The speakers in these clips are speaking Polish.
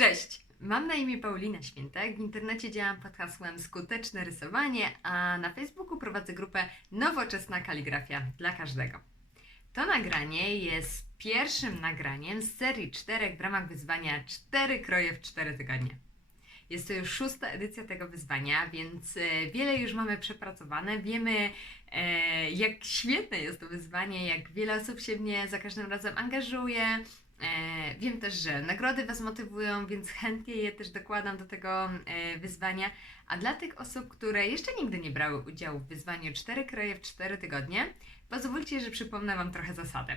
Cześć! Mam na imię Paulina Świętek. W internecie działam pod hasłem Skuteczne Rysowanie, a na Facebooku prowadzę grupę Nowoczesna Kaligrafia dla każdego. To nagranie jest pierwszym nagraniem z serii czterech w ramach wyzwania 4 kroje w 4 tygodnie. Jest to już szósta edycja tego wyzwania, więc e, wiele już mamy przepracowane. Wiemy, e, jak świetne jest to wyzwanie, jak wiele osób się w nie za każdym razem angażuje. E, wiem też, że nagrody Was motywują, więc chętnie je też dokładam do tego e, wyzwania. A dla tych osób, które jeszcze nigdy nie brały udziału w wyzwaniu 4 kroje w 4 tygodnie, pozwólcie, że przypomnę Wam trochę zasady.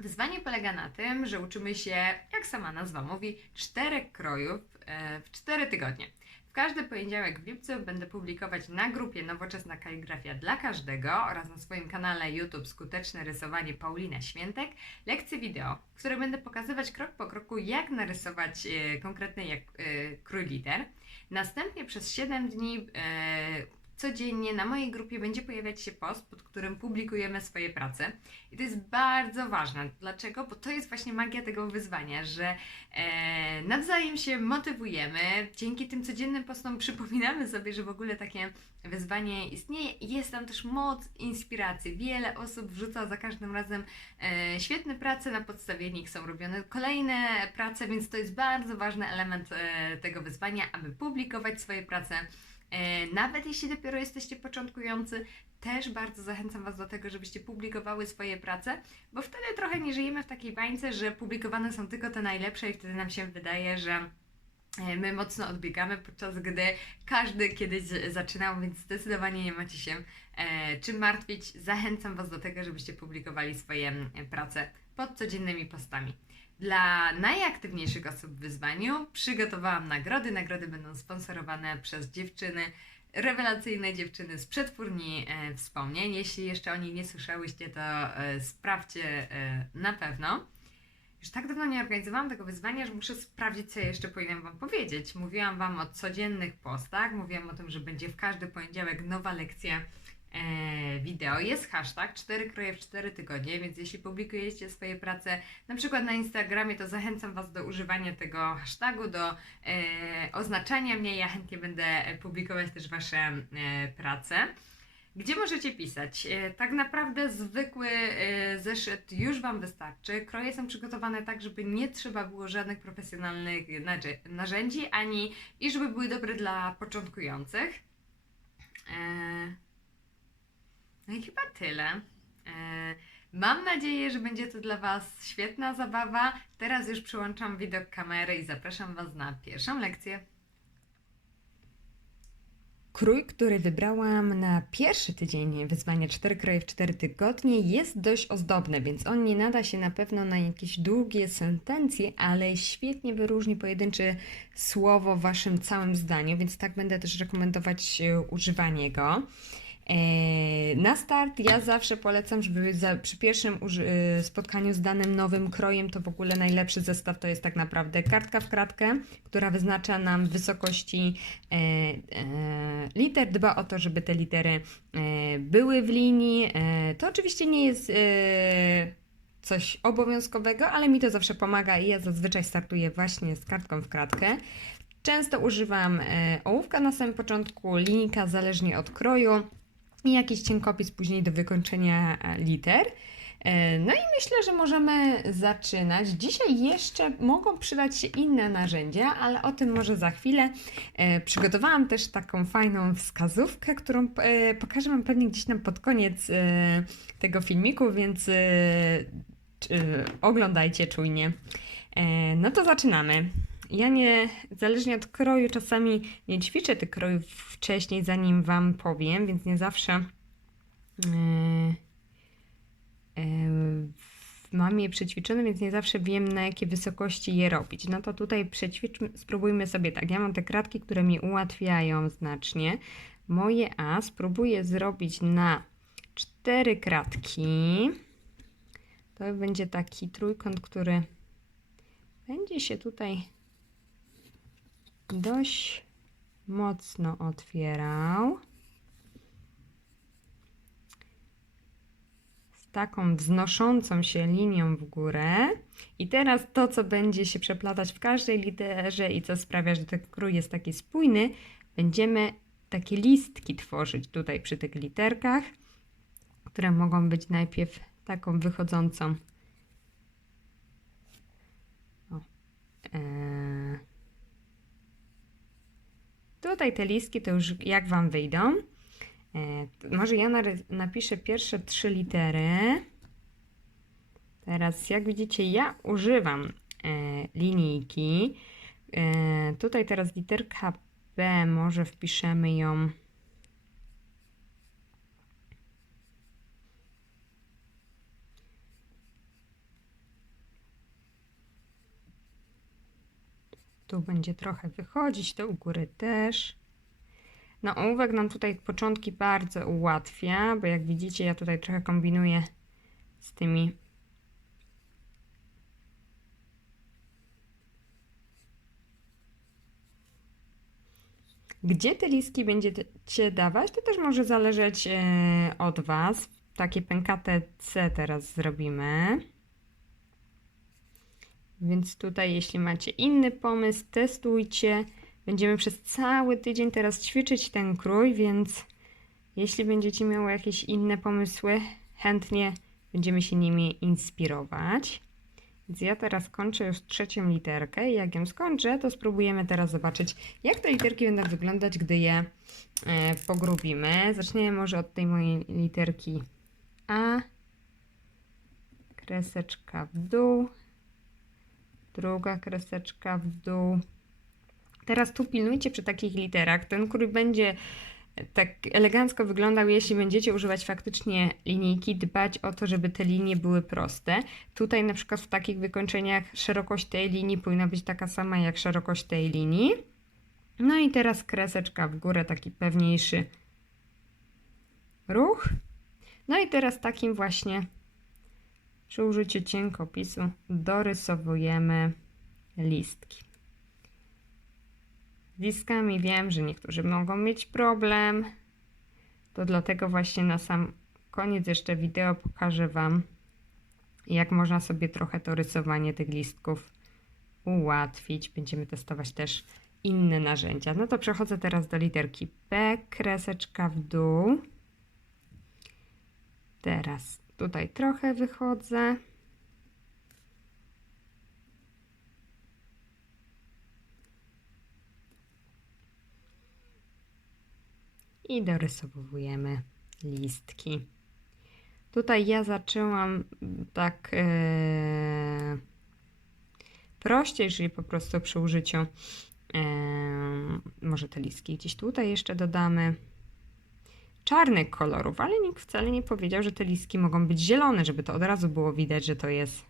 Wyzwanie polega na tym, że uczymy się, jak sama nazwa mówi, czterech krojów e, w cztery tygodnie. W każdy poniedziałek w lipcu będę publikować na grupie Nowoczesna Kaligrafia dla każdego oraz na swoim kanale YouTube Skuteczne Rysowanie Paulina Świętek lekcje wideo, w których będę pokazywać krok po kroku, jak narysować e, konkretny jak, e, krój liter. Następnie przez 7 dni e, codziennie na mojej grupie będzie pojawiać się post, pod którym publikujemy swoje prace. I to jest bardzo ważne. Dlaczego? Bo to jest właśnie magia tego wyzwania, że e, nawzajem się motywujemy. Dzięki tym codziennym postom przypominamy sobie, że w ogóle takie wyzwanie istnieje jest tam też moc inspiracji. Wiele osób wrzuca za każdym razem e, świetne prace, na podstawie nich są robione kolejne prace, więc to jest bardzo ważny element e, tego wyzwania, aby publikować swoje prace. E, Nawet jeśli dopiero jesteście początkujący, też bardzo zachęcam Was do tego, żebyście publikowały swoje prace, bo wtedy trochę nie żyjemy w takiej bańce, że publikowane są tylko te najlepsze i wtedy nam się wydaje, że e, my mocno odbiegamy, podczas gdy każdy kiedyś zaczynał, więc zdecydowanie nie macie się e, czym martwić. Zachęcam Was do tego, żebyście publikowali swoje prace pod codziennymi postami. Dla najaktywniejszych osób w wyzwaniu przygotowałam nagrody. Nagrody będą sponsorowane przez dziewczyny, rewelacyjne dziewczyny z przetwórni e, wspomnień. Jeśli jeszcze o nich nie słyszałyście, to e, sprawdźcie e, na pewno. Już tak dawno nie organizowałam tego wyzwania, że muszę sprawdzić, co jeszcze powinnam Wam powiedzieć. Mówiłam Wam o codziennych postach, mówiłam o tym, że będzie w każdy poniedziałek nowa lekcja wideo. Jest hashtag 4 kroje w 4 tygodnie, więc jeśli publikujecie swoje prace na przykład na Instagramie, to zachęcam Was do używania tego hashtagu, do e, oznaczania mnie. Ja chętnie będę e, publikować też Wasze e, prace. Gdzie możecie pisać? E, Tak naprawdę zwykły e, zeszyt już Wam wystarczy. Kroje są przygotowane tak, żeby nie trzeba było żadnych profesjonalnych narzę- narzędzi, ani i żeby były dobre dla początkujących. E, No i chyba tyle. E, Mam nadzieję, że będzie to dla Was świetna zabawa. Teraz już przyłączam widok kamery i zapraszam Was na pierwszą lekcję. Krój, który wybrałam na pierwszy tydzień wyzwania 4 kroje w 4 tygodnie jest dość ozdobny, więc on nie nada się na pewno na jakieś długie sentencje, ale świetnie wyróżni pojedyncze słowo w Waszym całym zdaniu, więc tak będę też rekomendować e, używanie go. E, Na start ja zawsze polecam, żeby przy pierwszym e, spotkaniu z danym nowym krojem, to w ogóle najlepszy zestaw to jest tak naprawdę kartka w kratkę, która wyznacza nam wysokości e, e, liter. Dba o to, żeby te litery e, były w linii. To oczywiście nie jest coś obowiązkowego, ale mi to zawsze pomaga i ja zazwyczaj startuję właśnie z kartką w kratkę. Często używam ołówka na samym początku, linijka zależnie od kroju i jakiś cienkopis później do wykończenia e, liter. E, No i myślę, że możemy zaczynać. Dzisiaj jeszcze mogą przydać się inne narzędzia, ale o tym może za chwilę. E, Przygotowałam też taką fajną wskazówkę, którą pokażę Wam pewnie gdzieś tam pod koniec tego filmiku, więc oglądajcie czujnie. No to zaczynamy. Ja nie, zależnie od kroju, czasami nie ćwiczę tych krojów wcześniej, zanim Wam powiem, więc nie zawsze e, e, mam je przećwiczone, więc nie zawsze wiem, na jakie wysokości je robić. No to tutaj przećwiczmy, spróbujmy sobie tak. Ja mam te kratki, które mi ułatwiają znacznie. Moje A spróbuję zrobić na cztery kratki. To będzie taki trójkąt, który będzie się tutaj dość mocno otwierał. taką wznoszącą się linią w górę. I teraz to, co będzie się przeplatać w każdej literze i co sprawia, że ten krój jest taki spójny, będziemy takie listki tworzyć tutaj przy tych literkach, które mogą być najpierw taką wychodzącą. O. Eee. Tutaj te listki to już jak Wam wyjdą. E, może ja napiszę pierwsze trzy litery. Teraz, jak widzicie, ja używam e, linijki. E, tutaj teraz literka B, może wpiszemy ją. Tu będzie trochę wychodzić, to u góry też. No ołówek nam tutaj początki bardzo ułatwia, bo jak widzicie ja tutaj trochę kombinuję z tymi Gdzie te listki będziecie dawać, to też może zależeć e, od Was. Takie pękate C teraz zrobimy. Więc tutaj, jeśli macie inny pomysł, testujcie. Będziemy przez cały tydzień teraz ćwiczyć ten krój, więc jeśli będziecie miały jakieś inne pomysły, chętnie będziemy się nimi inspirować. Więc ja teraz kończę już trzecią literkę i jak ją skończę, to spróbujemy teraz zobaczyć, jak te literki będą wyglądać, gdy je e, pogrubimy. Zaczniemy może od tej mojej literki A. Kreseczka w dół. Druga kreseczka w dół. Teraz tu pilnujcie przy takich literach. Ten krój będzie tak elegancko wyglądał, jeśli będziecie używać faktycznie linijki, dbać o to, żeby te linie były proste. Tutaj na przykład w takich wykończeniach szerokość tej linii powinna być taka sama jak szerokość tej linii. No i teraz kreseczka w górę, taki pewniejszy ruch. No i teraz takim właśnie przy użyciu cienkopisu dorysowujemy listki listkami wiem, że niektórzy mogą mieć problem. To dlatego właśnie na sam koniec jeszcze wideo pokażę Wam, jak można sobie trochę to rysowanie tych listków ułatwić. Będziemy testować też inne narzędzia. No to przechodzę teraz do literki P, kreseczka w dół. Teraz tutaj trochę wychodzę. i dorysowujemy listki. Tutaj ja zaczęłam tak e, prościej, czyli po prostu przy użyciu e, może te listki gdzieś tutaj jeszcze dodamy czarnych kolorów, ale nikt wcale nie powiedział, że te listki mogą być zielone, żeby to od razu było widać, że to jest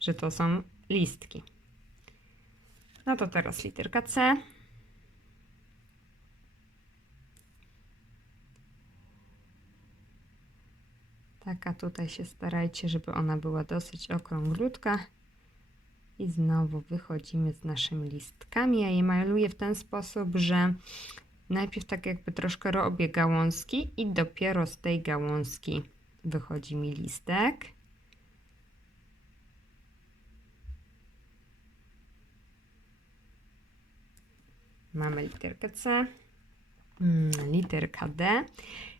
że to są listki. No to teraz literka C. Taka tutaj się starajcie, żeby ona była dosyć okrąglutka. I znowu wychodzimy z naszymi listkami. Ja je maluję w ten sposób, że najpierw tak jakby troszkę robię gałązki i dopiero z tej gałązki wychodzi mi listek. Mamy literkę C, mm, literka D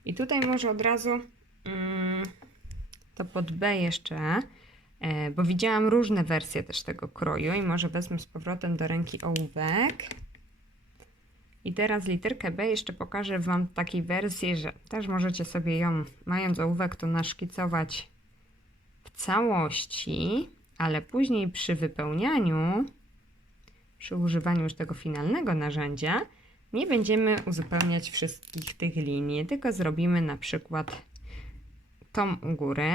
i tutaj może od razu Mm, to pod B jeszcze, e, bo widziałam różne wersje też tego kroju i może wezmę z powrotem do ręki ołówek. I teraz literkę B jeszcze pokażę Wam w takiej wersji, że też możecie sobie ją, mając ołówek, to naszkicować w całości, ale później przy wypełnianiu, przy używaniu już tego finalnego narzędzia, nie będziemy uzupełniać wszystkich tych linii, tylko zrobimy na przykład tą górę,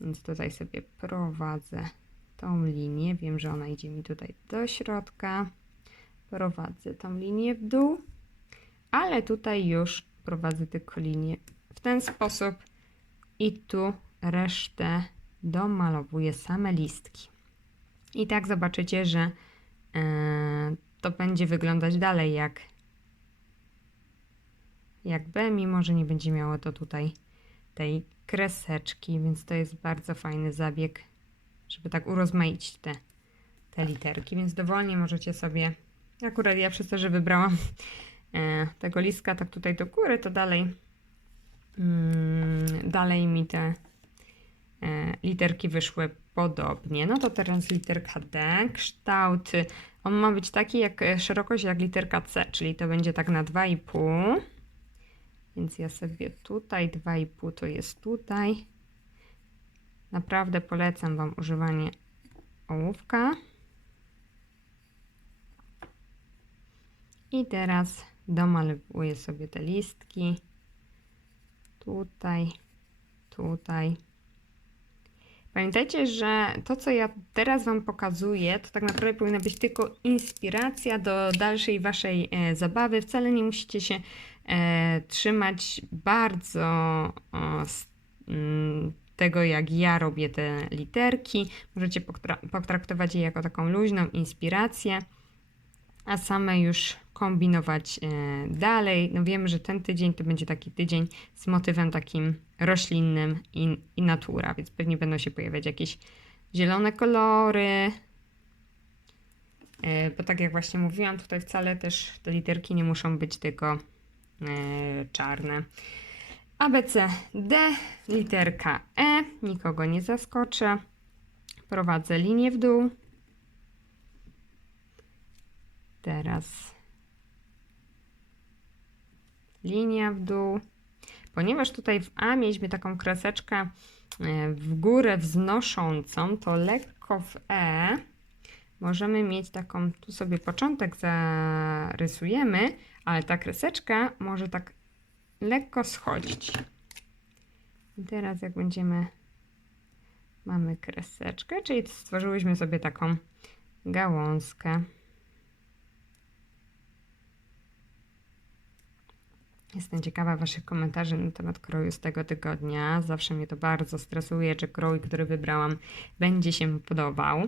więc tutaj sobie prowadzę tą linię. Wiem, że ona idzie mi tutaj do środka. Prowadzę tą linię w dół, ale tutaj już prowadzę tylko linię w ten sposób i tu resztę domalowuję same listki. I tak zobaczycie, że yy, to będzie wyglądać dalej jak, jak B, mimo że nie będzie miało to tutaj tej kreseczki, więc to jest bardzo fajny zabieg, żeby tak urozmaicić te, te literki, więc dowolnie możecie sobie, akurat ja przez to, że wybrałam e, tego listka tak tutaj do góry, to dalej mm, dalej mi te e, literki wyszły podobnie. No to teraz literka D, kształt, on ma być taki jak e, szerokość jak literka C, czyli to będzie tak na 2,5. Więc ja sobie tutaj 2,5 to jest tutaj. Naprawdę polecam Wam używanie ołówka. I teraz domalowuję sobie te listki. Tutaj, tutaj. Pamiętajcie, że to, co ja teraz Wam pokazuję, to tak naprawdę powinna być tylko inspiracja do dalszej Waszej e, zabawy. Wcale nie musicie się e, trzymać bardzo o, s- mm, tego, jak ja robię te literki. Możecie poktra- potraktować je jako taką luźną inspirację, a same już kombinować e, dalej. No wiemy, że ten tydzień to będzie taki tydzień z motywem takim roślinnym i, i natura, więc pewnie będą się pojawiać jakieś zielone kolory. E, Bo tak jak właśnie mówiłam, tutaj wcale też te literki nie muszą być tylko e, czarne. ABC D, literka E, nikogo nie zaskoczę. Prowadzę linię w dół. Teraz linia w dół. Ponieważ tutaj w A mieliśmy taką kreseczkę e, w górę wznoszącą, to lekko w E możemy mieć taką, tu sobie początek zarysujemy, ale ta kreseczka może tak lekko schodzić. I teraz jak będziemy, mamy kreseczkę, czyli stworzyłyśmy sobie taką gałązkę. Jestem ciekawa Waszych komentarzy na temat kroju z tego tygodnia. Zawsze mnie to bardzo stresuje, czy krój, który wybrałam, będzie się podobał.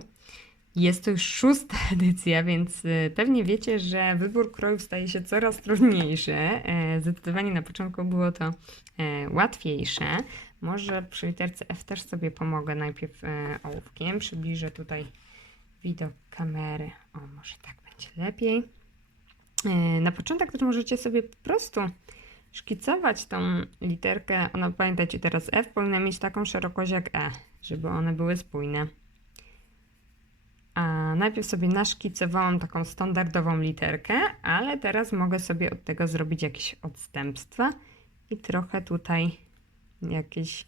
Jest to już szósta edycja, więc y, pewnie wiecie, że wybór krojów staje się coraz trudniejszy. E, Zdecydowanie na początku było to e, łatwiejsze. Może przy literce F też sobie pomogę najpierw e, ołówkiem. Przybliżę tutaj widok kamery. O, może tak będzie lepiej. Na początek też możecie sobie po prostu szkicować tą literkę. Ona, pamiętajcie, teraz F powinna mieć taką szerokość jak E, żeby one były spójne. A najpierw sobie naszkicowałam taką standardową literkę, ale teraz mogę sobie od tego zrobić jakieś odstępstwa i trochę tutaj jakieś.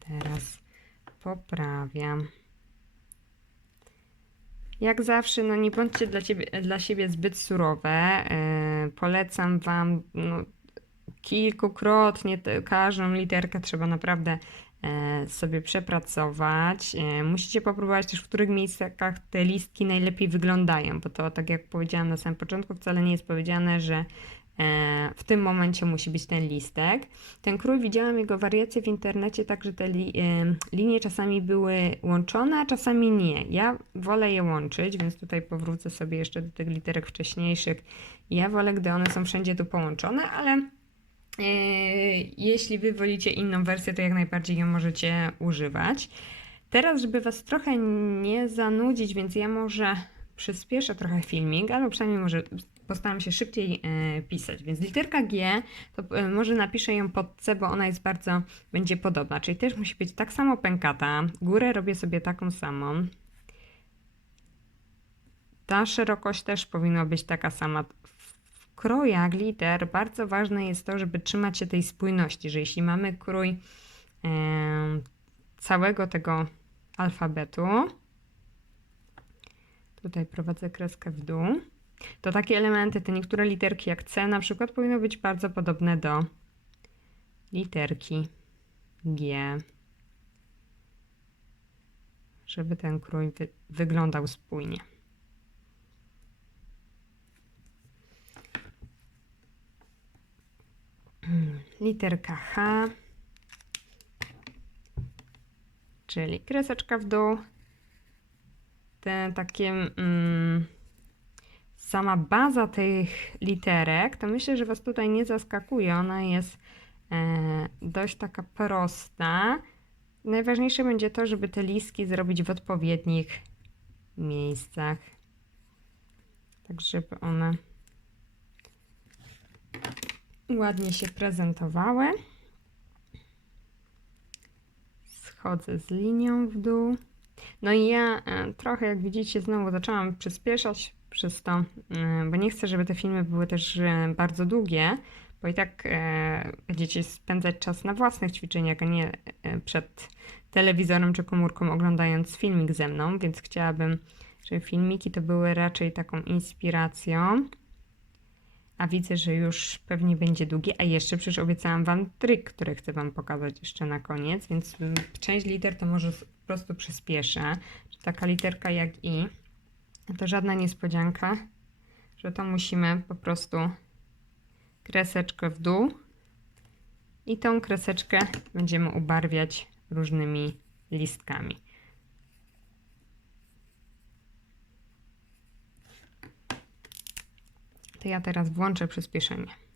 Teraz poprawiam. Jak zawsze, no nie bądźcie dla, ciebie, dla siebie zbyt surowe. E, polecam Wam no, kilkukrotnie te, każdą literkę trzeba naprawdę e, sobie przepracować. E, musicie popróbować też, w których miejscach te listki najlepiej wyglądają, bo to, tak jak powiedziałam na samym początku, wcale nie jest powiedziane, że w tym momencie musi być ten listek. Ten krój, widziałam jego wariacje w internecie, tak, że te li, e, linie czasami były łączone, a czasami nie. Ja wolę je łączyć, więc tutaj powrócę sobie jeszcze do tych literek wcześniejszych. Ja wolę, gdy one są wszędzie tu połączone, ale Yy, Jeśli Wy wolicie inną wersję, to jak najbardziej ją możecie używać. Teraz, żeby Was trochę nie zanudzić, więc ja może przyspieszę trochę filmik, albo przynajmniej może postaram się szybciej e, pisać. Więc literka G, to e, może napiszę ją pod C, bo ona jest bardzo, będzie podobna. Czyli też musi być tak samo pękata. Górę robię sobie taką samą. Ta szerokość też powinna być taka sama. W krojach liter bardzo ważne jest to, żeby trzymać się tej spójności, że jeśli mamy krój em, całego tego alfabetu, tutaj prowadzę kreskę w dół, to takie elementy, te niektóre literki jak C na przykład powinny być bardzo podobne do literki G, żeby ten krój wy- wyglądał spójnie. Literka H, czyli kreseczka w dół. Te takie mm, sama baza tych literek, to myślę, że Was tutaj nie zaskakuje. Ona jest e, dość taka prosta. Najważniejsze będzie to, żeby te listki zrobić w odpowiednich miejscach. Tak, żeby one ładnie się prezentowały. Schodzę z linią w dół. No i ja e, trochę, jak widzicie, znowu zaczęłam przyspieszać przez to, e, bo nie chcę, żeby te filmy były też e, bardzo długie, bo i tak e, będziecie spędzać czas na własnych ćwiczeniach, a nie e, przed telewizorem czy komórką oglądając filmik ze mną, więc chciałabym, żeby filmiki to były raczej taką inspiracją. A widzę, że już pewnie będzie długi, a jeszcze przecież obiecałam Wam trik, który chcę Wam pokazać jeszcze na koniec, więc mm, część liter to może po prostu przyspieszę. Taka literka jak I, to żadna niespodzianka, że to musimy po prostu kreseczkę w dół i tą kreseczkę będziemy ubarwiać różnymi listkami. To ja teraz włączę przyspieszenie.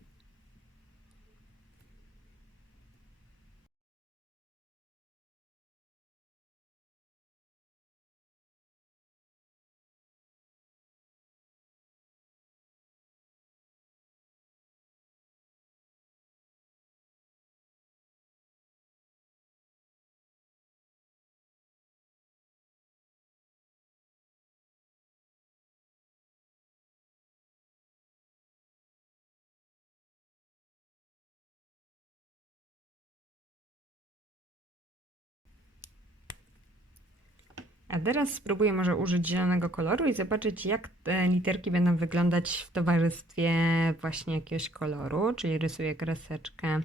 Teraz spróbuję może użyć zielonego koloru i zobaczyć, jak te literki będą wyglądać w towarzystwie właśnie jakiegoś koloru, czyli rysuję kreseczkę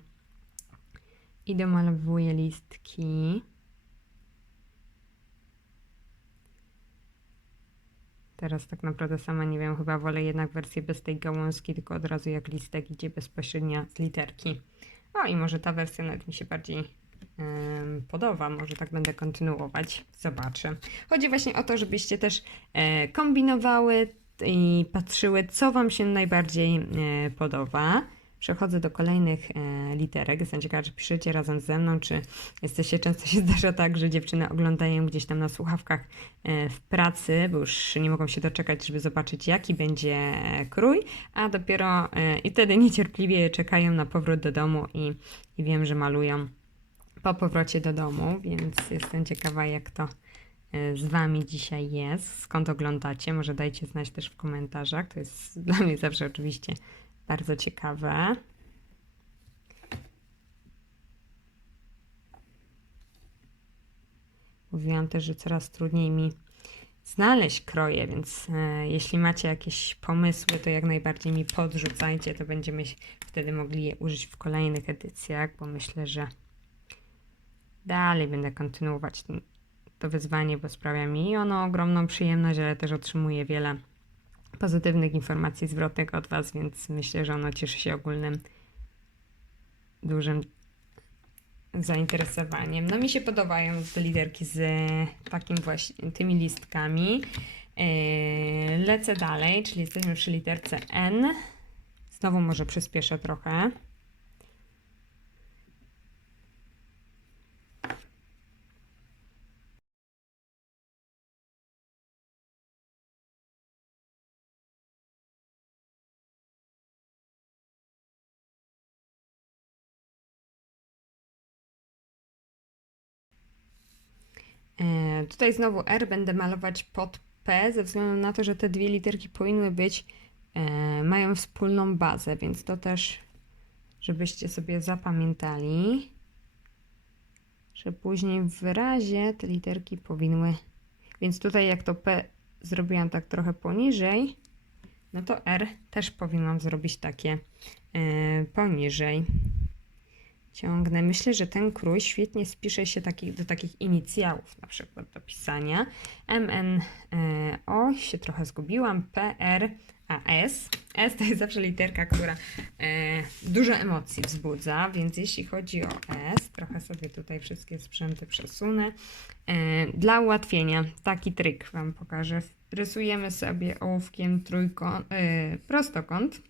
i domalowuję listki. Teraz tak naprawdę sama nie wiem, chyba wolę jednak wersję bez tej gałązki, tylko od razu jak listek idzie bezpośrednio z literki. O i może ta wersja nawet mi się bardziej podoba, może tak będę kontynuować, zobaczę. Chodzi właśnie o to, żebyście też e, kombinowały i patrzyły, co Wam się najbardziej e, podoba. Przechodzę do kolejnych e, literek. Jestem ciekawa, czy piszecie razem ze mną, czy jesteście, często się zdarza tak, że dziewczyny oglądają gdzieś tam na słuchawkach w pracy, bo już nie mogą się doczekać, żeby zobaczyć, jaki będzie krój, a dopiero i wtedy niecierpliwie czekają na powrót do domu i, i wiem, że malują po powrocie do domu, więc jestem ciekawa, jak to e, z Wami dzisiaj jest, skąd oglądacie. Może dajcie znać też w komentarzach. To jest dla mnie zawsze oczywiście bardzo ciekawe. Mówiłam też, że coraz trudniej mi znaleźć kroje, więc e, jeśli macie jakieś pomysły, to jak najbardziej mi podrzucajcie, to będziemy wtedy mogli je użyć w kolejnych edycjach, bo myślę, że dalej będę kontynuować to wyzwanie, bo sprawia mi ono ogromną przyjemność, ale też otrzymuję wiele pozytywnych informacji zwrotnych od Was, więc myślę, że ono cieszy się ogólnym dużym zainteresowaniem. No mi się podobają te liderki z takim właśnie, tymi listkami. Yy, Lecę dalej, czyli jesteśmy przy literce N. Znowu może przyspieszę trochę. Tutaj znowu R będę malować pod P, ze względu na to, że te dwie literki powinny być, e, mają wspólną bazę, więc to też, żebyście sobie zapamiętali, że później w wyrazie te literki powinny, więc tutaj jak to P zrobiłam tak trochę poniżej, no to R też powinnam zrobić takie e, poniżej ciągnę. Myślę, że ten krój świetnie spisze się taki, do takich inicjałów, na przykład do pisania. MNO się trochę zgubiłam, PR, A S? S to jest zawsze literka, która e, dużo emocji wzbudza, więc jeśli chodzi o S, trochę sobie tutaj wszystkie sprzęty przesunę. E, dla ułatwienia taki trik Wam pokażę. Rysujemy sobie ołówkiem trójkąt, e, prostokąt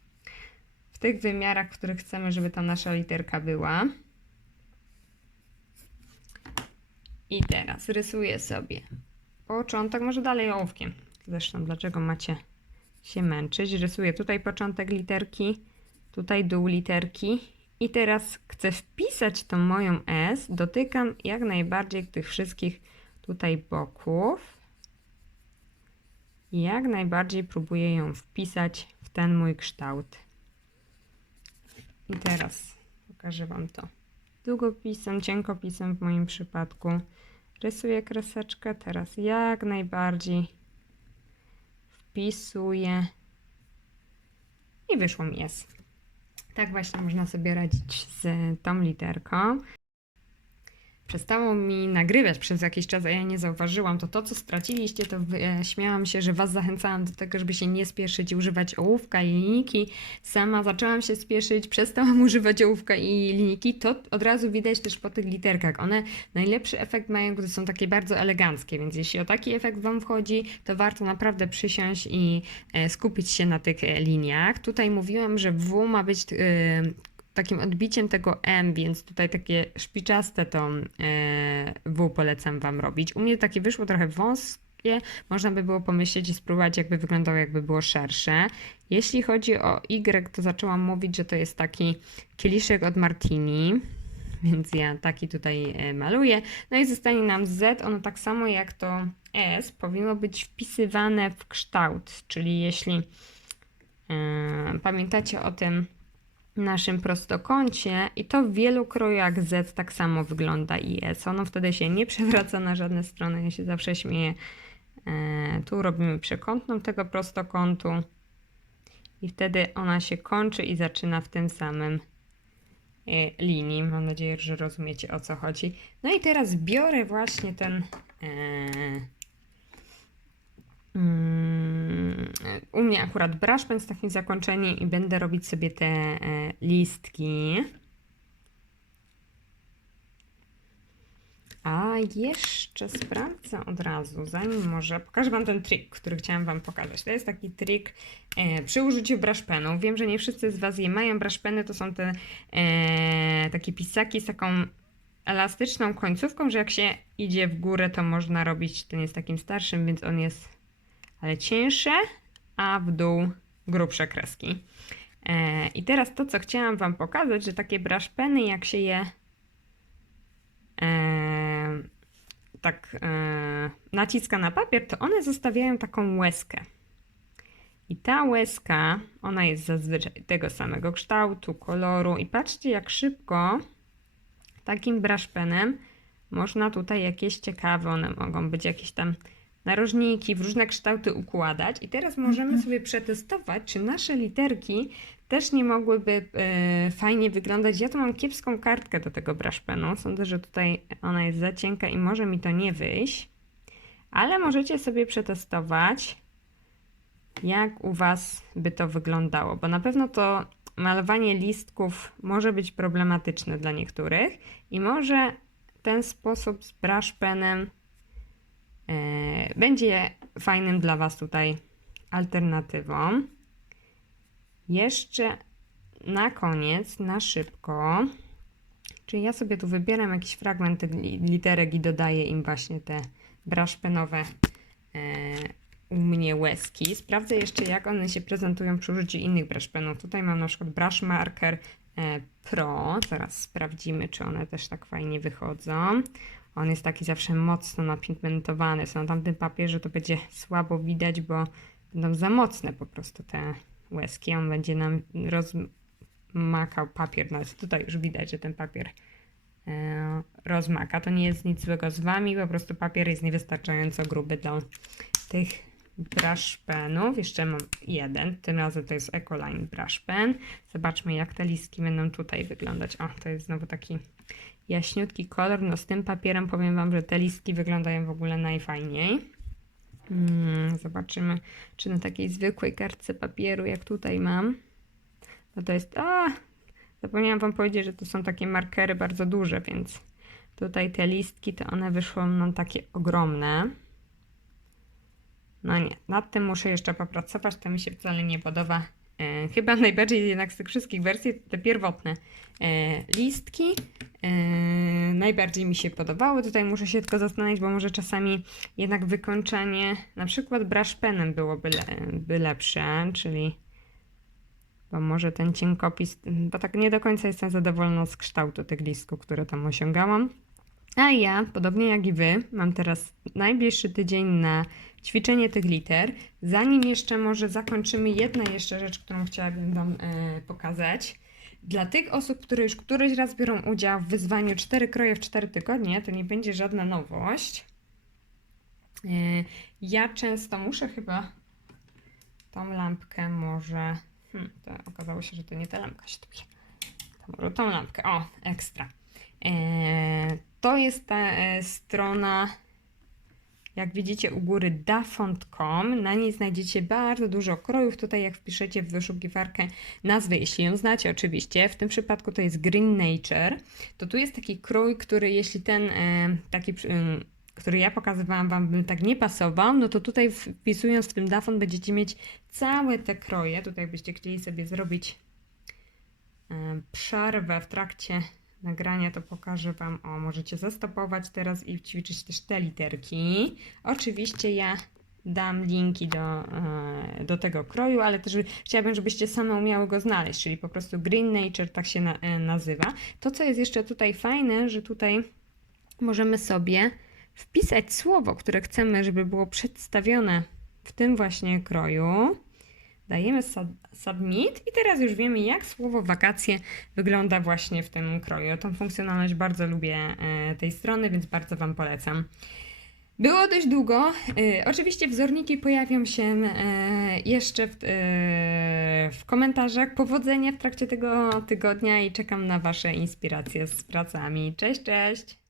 w tych wymiarach, w których chcemy, żeby ta nasza literka była. I teraz rysuję sobie początek, może dalej ołówkiem. Zresztą, dlaczego macie się męczyć? Rysuję tutaj początek literki, tutaj dół literki. I teraz chcę wpisać tą moją S. Dotykam jak najbardziej tych wszystkich tutaj boków. Jak najbardziej próbuję ją wpisać w ten mój kształt. I teraz pokażę Wam to długopisem, cienkopisem w moim przypadku. Rysuję kreseczkę, teraz jak najbardziej wpisuję i wyszło mi jest. Tak właśnie można sobie radzić z tą literką. Przestało mi nagrywać przez jakiś czas, a ja nie zauważyłam. To to, co straciliście, to e, śmiałam się, że Was zachęcałam do tego, żeby się nie spieszyć i używać ołówka i linijki. Sama zaczęłam się spieszyć, przestałam używać ołówka i linijki. To od razu widać też po tych literkach. One najlepszy efekt mają, gdy są takie bardzo eleganckie, więc jeśli o taki efekt Wam wchodzi, to warto naprawdę przysiąść i e, skupić się na tych e, liniach. Tutaj mówiłam, że W ma być takim odbiciem tego M, więc tutaj takie szpiczaste to e, W polecam Wam robić. U mnie takie wyszło trochę wąskie, można by było pomyśleć i spróbować jakby wyglądało jakby było szersze. Jeśli chodzi o Y, to zaczęłam mówić, że to jest taki kieliszek od Martini. Więc ja taki tutaj e, maluję. No i zostanie nam Z, ono tak samo jak to S powinno być wpisywane w kształt, czyli jeśli e, pamiętacie o tym naszym prostokącie i to w wielu krojach Z tak samo wygląda i jest. Ono wtedy się nie przewraca na żadne strony, ja się zawsze śmieję. E, tu robimy przekątną tego prostokątu i wtedy ona się kończy i zaczyna w tym samym e, linii. Mam nadzieję, że rozumiecie o co chodzi. No i teraz biorę właśnie ten e, u mnie akurat brush pen z takim zakończeniem i będę robić sobie te e, listki. A jeszcze sprawdzę od razu, zanim może pokażę Wam ten trik, który chciałam Wam pokazać. To jest taki trik e, przy użyciu brush penu. Wiem, że nie wszyscy z Was je mają. Brush peny to są te e, takie pisaki z taką elastyczną końcówką, że jak się idzie w górę, to można robić, ten jest takim starszym, więc on jest ale cieńsze, a w dół grubsze kreski. E, I teraz to, co chciałam Wam pokazać, że takie brush peny, jak się je e, tak e, naciska na papier, to one zostawiają taką łezkę. I ta łezka, ona jest zazwyczaj tego samego kształtu, koloru. I patrzcie, jak szybko takim brush penem można tutaj jakieś ciekawe, one mogą być jakieś tam narożniki, w różne kształty układać. I teraz możemy sobie przetestować, czy nasze literki też nie mogłyby e, fajnie wyglądać. Ja tu mam kiepską kartkę do tego brush penu. Sądzę, że tutaj ona jest za cienka i może mi to nie wyjść. Ale możecie sobie przetestować, jak u Was by to wyglądało, bo na pewno to malowanie listków może być problematyczne dla niektórych i może ten sposób z brush penem E, będzie fajnym dla Was tutaj alternatywą. Jeszcze na koniec, na szybko, czyli ja sobie tu wybieram jakiś fragment literek i dodaję im właśnie te brush penowe e, u mnie łezki. Sprawdzę jeszcze, jak one się prezentują przy użyciu innych brush penów. Tutaj mam na przykład brush marker e, Pro. Zaraz sprawdzimy, czy one też tak fajnie wychodzą. On jest taki zawsze mocno napigmentowany. Są na tamtym papierze to będzie słabo widać, bo będą za mocne po prostu te łezki. On będzie nam rozmakał papier. Nawet tutaj już widać, że ten papier e, rozmaka. To nie jest nic złego z Wami, po prostu papier jest niewystarczająco gruby do tych brush penów. Jeszcze mam jeden, tym razem to jest Ecoline brush pen. Zobaczmy jak te listki będą tutaj wyglądać. O, to jest znowu taki jaśniutki kolor. No z tym papierem powiem Wam, że te listki wyglądają w ogóle najfajniej. Mm, zobaczymy, czy na takiej zwykłej kartce papieru, jak tutaj mam. No to jest. A! Zapomniałam Wam powiedzieć, że to są takie markery bardzo duże, więc tutaj te listki to one wyszły nam takie ogromne. No nie, nad tym muszę jeszcze popracować, to mi się wcale nie podoba. E, chyba najbardziej jednak z tych wszystkich wersji te pierwotne e, listki e, najbardziej mi się podobały. Tutaj muszę się tylko zastanowić, bo może czasami jednak wykończenie na przykład brush penem byłoby le, by lepsze, czyli bo może ten cienkopis, bo tak nie do końca jestem zadowolona z kształtu tych listków, które tam osiągałam. A ja, podobnie jak i Wy, mam teraz najbliższy tydzień na ćwiczenie tych liter. Zanim jeszcze może zakończymy, jedna jeszcze rzecz, którą chciałabym Wam e, pokazać. Dla tych osób, które już któryś raz biorą udział w wyzwaniu 4 kroje w 4 tygodnie, to nie będzie żadna nowość. E, ja często muszę chyba tą lampkę może... Hmm, to okazało się, że to nie ta lampka się tu To może tą lampkę. O, ekstra. E, to jest ta e, strona, jak widzicie u góry, dafont.com. Na niej znajdziecie bardzo dużo krojów. Tutaj jak wpiszecie w wyszukiwarkę nazwę, jeśli ją znacie oczywiście, w tym przypadku to jest Green Nature, to tu jest taki krój, który jeśli ten e, taki... który ja pokazywałam Wam, by tak nie pasował, no to tutaj wpisując w tym dafont będziecie mieć całe te kroje. Tutaj byście chcieli sobie zrobić e, przerwę w trakcie nagrania, to pokażę Wam, o, możecie zastopować teraz i ćwiczyć też te literki. Oczywiście ja dam linki do, e, do tego kroju, ale też chciałabym, żebyście same umiały go znaleźć, czyli po prostu Green Nature tak się na, e, nazywa. To, co jest jeszcze tutaj fajne, że tutaj możemy sobie wpisać słowo, które chcemy, żeby było przedstawione w tym właśnie kroju. Dajemy sub- submit i teraz już wiemy, jak słowo wakacje wygląda właśnie w tym kroju. Tą funkcjonalność bardzo lubię e, tej strony, więc bardzo Wam polecam. Było dość długo. E, oczywiście wzorniki pojawią się e, jeszcze w, w komentarzach. Powodzenia w trakcie tego tygodnia i czekam na Wasze inspiracje z pracami. Cześć, cześć!